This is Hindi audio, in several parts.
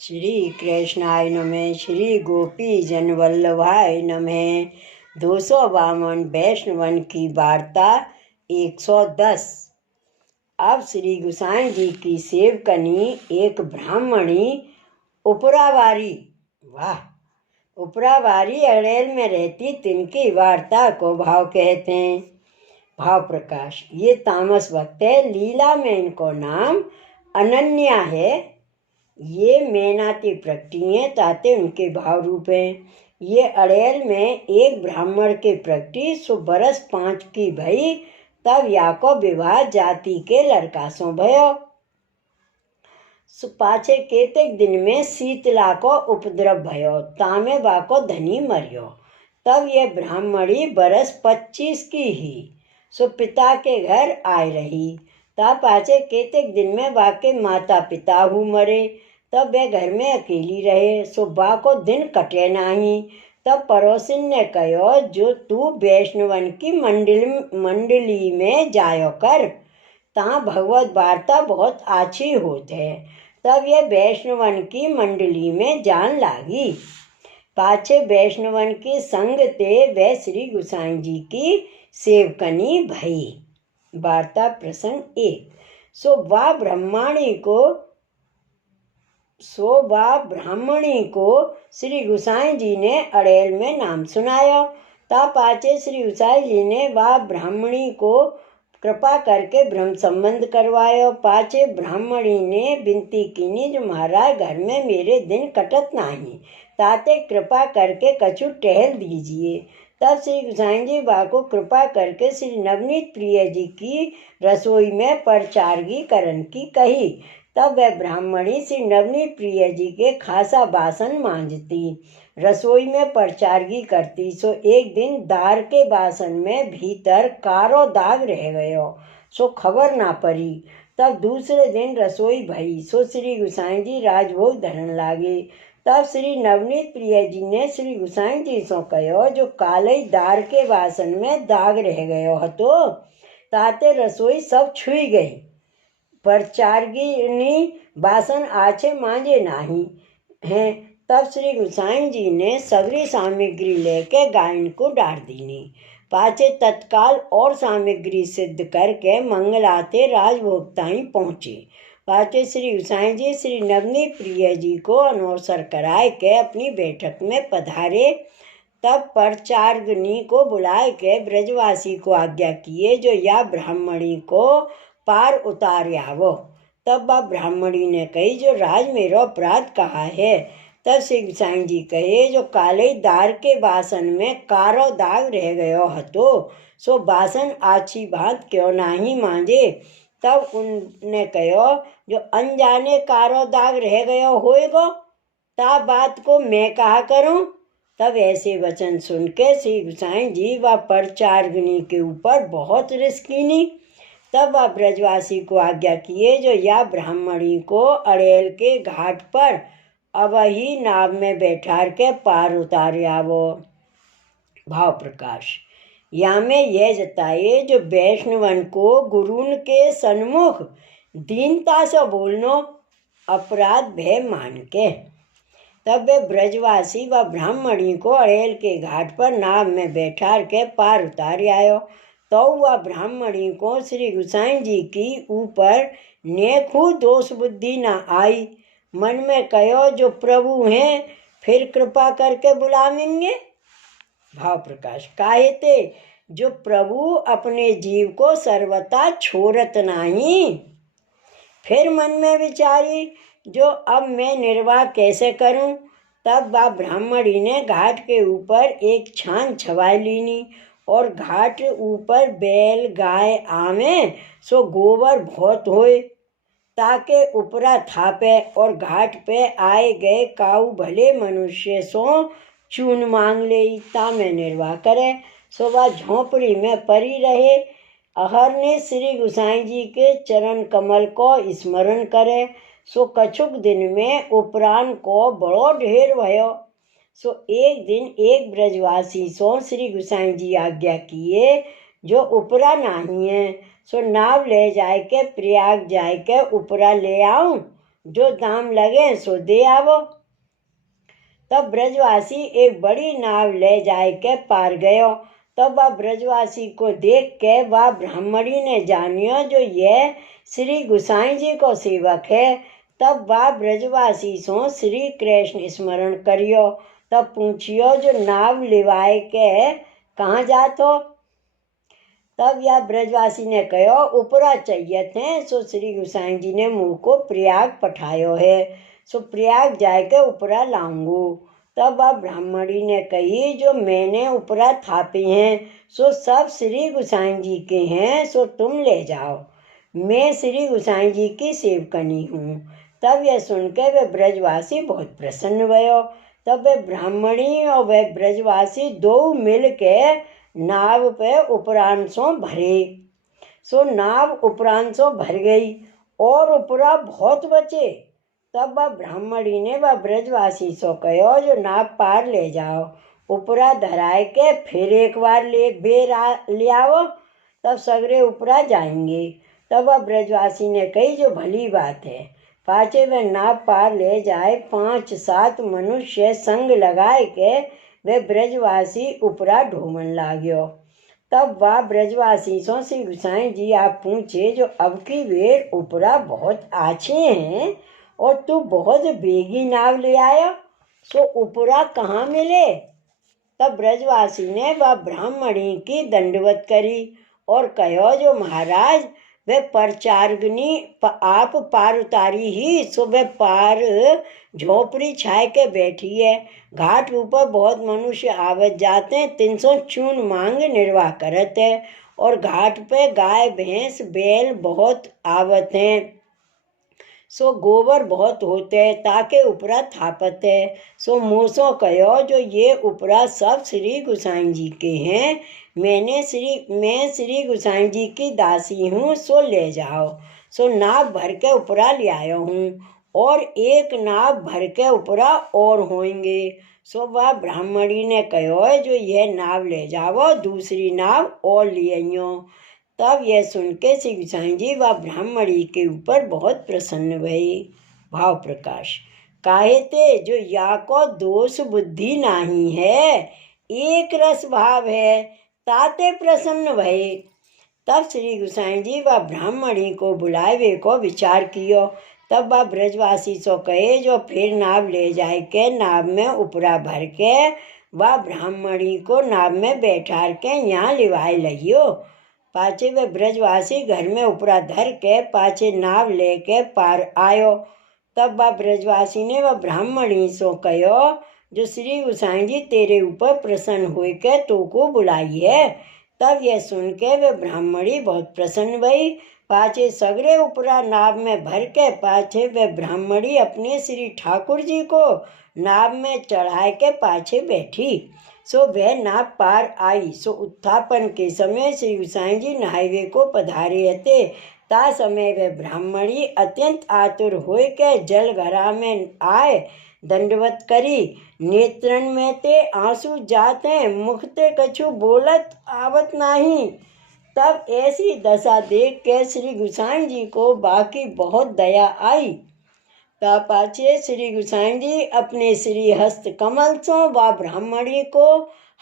श्री कृष्णाय नमः। श्री गोपी जन वल्लभाय नमः। 252 वैष्णवन की वार्ता 110। अब श्री गोसाई जी की सेवकनी एक ब्राह्मणी उपरावारी अड़ेल में रहती, तिनकी वार्ता को भाव कहते हैं। भाव प्रकाश। ये तामस भक्त है, लीला में इनको नाम अनन्या है। ये मेनाती प्रकटी हैं, ताते उनके भाव रूप हैं। ये अड़ेल में एक ब्राह्मण के प्रकटी 100 बरस 5 की भई, तब याको विवाह जाति के लड़का सो भयो। पाछे केतेक दिन में शीतला को उपद्रव भयो, तामे बाको धनी मरियो। तब ये ब्राह्मणी बरस 25 की ही, सो पिता के घर आए रही। ता पाछे केतेक दिन में बाके माता पिता हु मरे, तब वे घर में अकेली रहे। सो बा को दिन कटे नाही। तब पड़ोसिन ने कहो, जो तू वैष्णवन की मंडली में जायो कर, ता भगवत वार्ता बहुत अच्छी होत है। तब ये वैष्णवन की मंडली में जान लागी। पाछे वैष्णवन के संग ते वे श्री गोसाई जी की सेवकनी भई। वार्ता प्रसंग 1। सो वा ब्राह्मणी को श्री गोसाई जी ने अड़ेल में नाम सुनायो। ता पाचे श्री गोसाई जी ने वा ब्राह्मणी को कृपा करके ब्रह्म संबंध करवायो। पाचे ब्राह्मणी ने विनती कीनी, जो महाराज घर में मेरे दिन कटत नहीं, ताते कृपा करके कछु टहल दीजिए। तब श्री गोसाई जी बा को कृपा करके श्री नवनीत प्रिय जी की रसोई में परचारगी करन की कही। तब वह ब्राह्मणी श्री नवनीत प्रिय जी के खासा बासन मांजती, रसोई में परचारगी करती। सो एक दिन दार के बासन में भीतर कारो दाग रह गयो, सो खबर ना पड़ी। तब दूसरे दिन रसोई भई, सो श्री गोसाई जी राजभोग धरन लागे। तब श्री नवनीत प्रिय जी ने श्री गोसाई जी सो कहो, जो काले दार के बासन में दाग रह गयो हतो, ताते रसोई सब छुई गई। परचारगी बासन आछे मांजे नहीं हैं। तब श्री गोसाई जी ने सगरी सामग्री लेके गायन को डाल दीनी। पाचे तत्काल और सामग्री सिद्ध करके मंगलाते राजभोगताई पहुँचे। पाचे श्री गोसाई जी श्री नवनीत प्रिय जी को अनवसर कराए के अपनी बैठक में पधारे। तब परचारगनी को बुलाए के ब्रजवासी को आज्ञा किए, जो या ब्राह्मणी को पार उतार आवो। तब वह ब्राह्मणी ने कही, जो राज मेरो अपराध कहा है। तब श्री गोसाई जी कहे, जो काले दार के बासन में कारो दाग रह गयो हतो, सो बासन आछी बात क्यों नहीं मांजे। तब उनने कहो, जो अनजाने कारो दाग रह गयो होएगो, ता बात को मैं कहा करूं। तब ऐसे वचन सुन के श्री गोसाई जी व परचारगनी के ऊपर बहुत रिस्कीनी। तब वह ब्रजवासी को आज्ञा किए, जो या ब्राह्मणी को अड़ेल के घाट पर अब ही नाव में बैठार के पार उतार आवो। भाव प्रकाश। या में यह जताए, जो वैष्णवन को गुरुन के सन्मुख दीनता से बोलनो अपराध भय मान के। तब वे ब्रजवासी व ब्राह्मणी को अड़ेल के घाट पर नाव में बैठार के पार उतार आयो। तो वह ब्राह्मणी को श्री गोसाई जी की ऊपर नेखू दोष बुद्धि न आई। मन में कहो, जो प्रभु हैं फिर कृपा करके बुलावेंगे। भाव प्रकाश। काहेते, जो प्रभु अपने जीव को सर्वथा छोड़त नहीं। फिर मन में विचारी, जो अब मैं निर्वाह कैसे करूं। तब वह ब्राह्मणी ने घाट के ऊपर एक छान छवाई लीनी, और घाट ऊपर बैल गाय आवे, सो गोबर बहुत होए, ताके उपरा थापे। और घाट पे आए गए काऊ भले मनुष्य सो चून मांग ले, ता में निर्वाह करे। सो वह झोंपड़ी में पड़ी रहे, अहर ने श्री गोसाई जी के चरण कमल को स्मरण करे। सो कछुक दिन में उपरान को बड़ो ढेर भयो। सो एक दिन एक ब्रजवासी सो श्री गोसाई जी आज्ञा किए, जो उपरा नहीं है, सो नाव ले जाए के प्रयाग जाए के उपरा ले आऊं। जो दाम लगे सो दे आवो। तब ब्रजवासी एक बड़ी नाव ले जाए के पार गयो। तब वह ब्रजवासी को देख के वह ब्राह्मणी ने जानियो जो यह श्री गुसाई जी को सेवक है। तब वह ब्रजवासी सो श्री कृष्ण स्मरण करियो। तब पूछियो जो नाव लिवाए के कहाँ जात हो। तब यह ब्रजवासी ने कहो उपरा चाहिए थे, सो श्री गुसाई जी ने मुँह को प्रयाग पठायो है, सो प्रयाग जाए के उपरा लाऊंगू। तब वह ब्राह्मणी ने कही जो मैंने उपरा थापे हैं सो सब श्री गुसाई जी के हैं, सो तुम ले जाओ, मैं श्री गुसाई जी की सेवकनी हूँ। तब यह सुनकर वे ब्रजवासी बहुत प्रसन्न भयो। तब वे ब्राह्मणी और वह ब्रजवासी दो मिल के नाव पे उपरांशों भरे। सो नाव उपरांशों भर गई और उपरा बहुत बचे। तब वह ब्राह्मणी ने वह ब्रजवासी सो कहो जो नाव पार ले जाओ, उपरा धराए के फिर एक बार ले आओ, तब सगरे उपरा जाएंगे। तब वह ब्रजवासी ने कही जो भली बात है। पाछे वे नाव पार ले जाए 5-7 मनुष्य संग लगाए के वे ब्रजवासी उपरा ढूमन लाग्यो। तब वह ब्रजवासी सो श्री गुसाई जी आप पूछे जो अब की वेर उपरा बहुत आछे हैं और तू बहुत बेगी नाव ले आया, सो उपरा कहाँ मिले। तब ब्रजवासी ने वह ब्राह्मणी की दंडवत करी और कहो जो महाराज वे परचारगनी आप पार उतारी ही, सो वे पार झोपड़ी छाए के बैठी है। घाट ऊपर बहुत मनुष्य आवत जाते हैं, 300 चून मांग निर्वाह करत है और घाट पे गाय भैंस बैल बहुत आवत हैं, सो गोबर बहुत होते हैं ताके उपरा थापत है। सो मूसो कहो जो ये उपरा सब श्री गुसाई जी के हैं, मैं श्री गुसाई जी की दासी हूँ, सो ले जाओ। सो नाव भर के उपरा ले आयो हूँ और एक नाव भर के उपरा और होंगे। सो वह ब्राह्मणी ने कहो जो यह नाव ले जाओ, दूसरी नाव और ले आइयो। तब यह सुन के श्री गुसाई जी व ब्राह्मणी के ऊपर बहुत प्रसन्न भई। भाव प्रकाश काहे ते जो या को दोष बुद्धि नाही है, एक रस भाव है, ताते प्रसन्न भये। तब श्री गुसाई जी व ब्राह्मणी को बुलावे को विचार कियो। तब वह ब्रजवासी सो कहे जो फिर नाव ले जाए के नाव में उपरा भर के वह ब्राह्मणी को नाव में बैठार के यहाँ लिवाए लियो। पाछे वे ब्रजवासी घर में उपरा धर के पाछे नाव लेके पार आयो। तब वह ब्रजवासी ने वह ब्राह्मणी सो कहो जो श्री गुसाई जी तेरे ऊपर प्रसन्न हुए के तो को बुलाई है। तब यह सुन के वे ब्राह्मणी बहुत प्रसन्न भई। पाछे सगरे उपरा नाव में भर के पाछे वे ब्राह्मणी अपने श्री ठाकुर जी को नाव में चढ़ाए के पाछे बैठी। सो वह नाव पार आई। सो उत्थापन के समय श्री गुसाई जी नहाइवे को पधारे थे। ता समय वे ब्राह्मणी अत्यंत आतुर होए के जल घरा में आए दंडवत करी। नेत्रन में ते आंसू जाते, मुख ते कछु बोलत आवत नहीं। तब ऐसी दशा देख के श्री गुसाई जी को बाकी बहुत दया आई। तब पाछे श्री गुसाई जी अपने श्री हस्त कमल सो व ब्राह्मणी को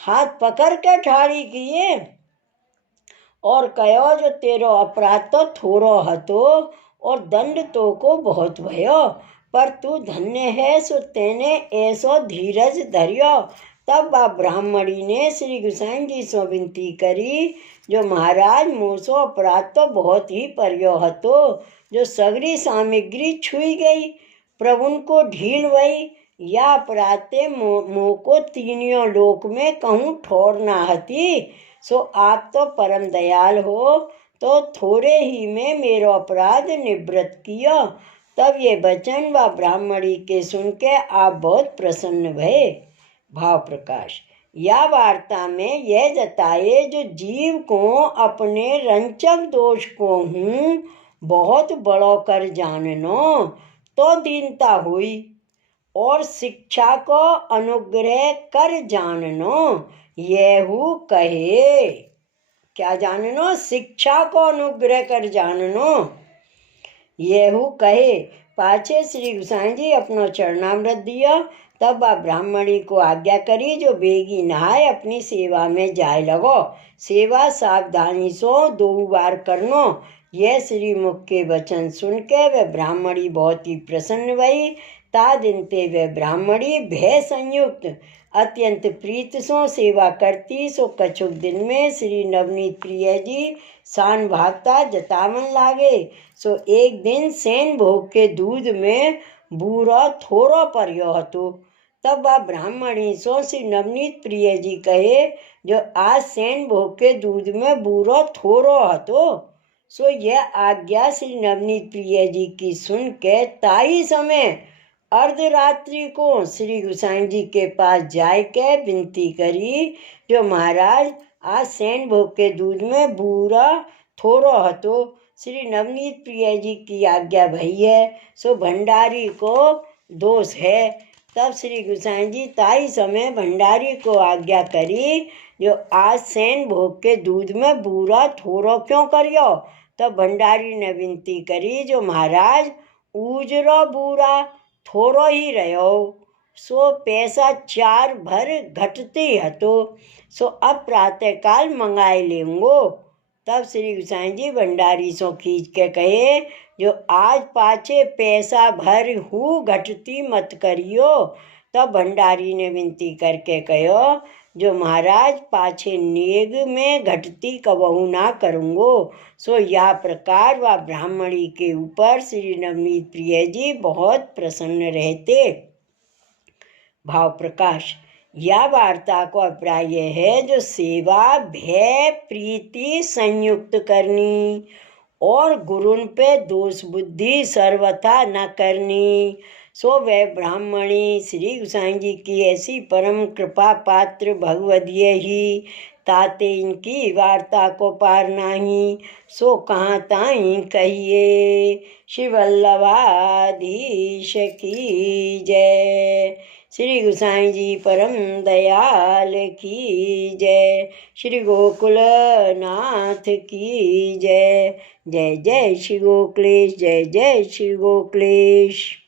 हाथ पकड़ के ठाड़ी किए और कहो जो तेरो अपराध तो थोड़ो हतो और दंड तो को बहुत भयो, पर तू धन्य है सो तेने ऐसो धीरज धरियो। तब वह ब्राह्मणी ने श्री गुसाई जी सो विनती करी जो महाराज मोसो अपराध तो बहुत ही पर्यो हतो, जो सगरी सामग्री छुई गई, प्रभुन को ढील वही या अपराधे मोह को तीनियों लोक में कहूँ ठोर ना हती। सो आप तो परम दयाल हो, तो थोड़े ही में मेरो अपराध निवृत्त किया। तब ये वचन व ब्राह्मणी के सुन के आप बहुत प्रसन्न भये। भाव प्रकाश या वार्ता में यह जताए जो जीव को अपने रंचक दोष को हूँ बहुत बड़ो कर जाननो तो दीनता हुई, और शिक्षा को अनुग्रह कर जाननो येहू कहे। क्या जाननो? शिक्षा को अनुग्रह कर जाननो येहू कहे। पाछे श्री गुसाई जी अपनो चरणामृत दियो। तब वह ब्राह्मणी को आज्ञा करी जो बेगी नहाए अपनी सेवा में जाए लगो। सेवा सावधानी सो 2 बार करनो। यह श्री मुख के वचन सुन के वह ब्राह्मणी बहुत ही प्रसन्न भई। ता दिन ते वह ब्राह्मणी भय संयुक्त अत्यंत प्रीत सो सेवा करती। सो कछुक दिन में श्री नवनीत प्रिय जी शान भागता जतावन लागे। सो एक दिन सेन भोग के दूध में बूरो थोड़ो पर्यो हतो। तब वह ब्राह्मणी सो श्री नवनीत प्रिय जी कहे जो आज सेन भोग के दूध में बूरो थोड़ो हतो। सो यह आज्ञा श्री नवनीत प्रिय जी की सुन के ताई समय अर्धरात्रि को श्री गुसाई जी के पास जाय के विनती करी जो महाराज आज सेन भोग के दूध में बूरा थोड़ो हतो। श्री नवनीत प्रिय जी की आज्ञा भई है, सो भंडारी को दोष है। तब श्री गुसाई जी ताई समय भंडारी को आज्ञा करी जो आज सेन भोग के दूध में बूरा थोड़ो क्यों करियो। तब भंडारी ने विनती करी जो महाराज उजरो बूरा थोड़ो ही रहो। सो पैसा 4 भर घटती हतो। सो अब प्रातःकाल मंगाए लेंगो। तब श्री गुसाई जी भंडारी सो खींच के कहे जो आज पाछे पैसा भर हूँ घटती मत करियो। तब भंडारी ने विनती करके कहो जो महाराज पाछे नेग में घटती कबहू ना करूँगो। सो या प्रकार वह ब्राह्मणी के ऊपर श्री नवनीत प्रिय जी बहुत प्रसन्न रहते। भाव प्रकाश। यह वार्ता को अभिप्राय है जो सेवा भय प्रीति संयुक्त करनी और गुरुन पे दोष बुद्धि सर्वथा न करनी। सो वह ब्राह्मणी श्री गुसाई जी की ऐसी परम कृपा पात्र भगवदीय ही ताते इनकी वार्ता को पार नाही। सो कहाँ ताई कहिए। श्री वल्लभाधीश की जय। श्री गुसाई जी परम दयाल की जय। श्री गोकुलनाथ की जय। जय जय श्री गोकुलेश। जय जय श्री गोकुलेश।